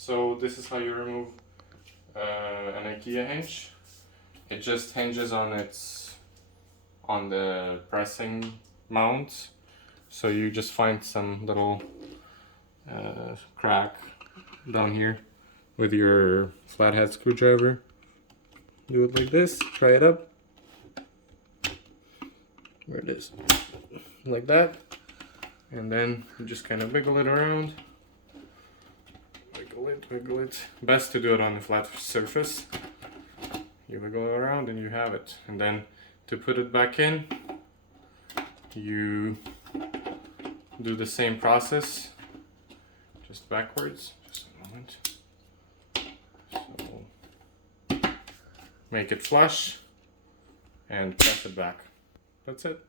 So this is how you remove an Ikea hinge. It just hinges on the pressing mount. So you just find some little crack down here with your flathead screwdriver. Do it like this, try it up. There it is. Like that. And then you just kind of wiggle it around. Wiggle it, wiggle it. Best to do it on a flat surface. You wiggle it around and you have it. And then to put it back in, you do the same process, just backwards. Just a moment. So make it flush and press it back. That's it.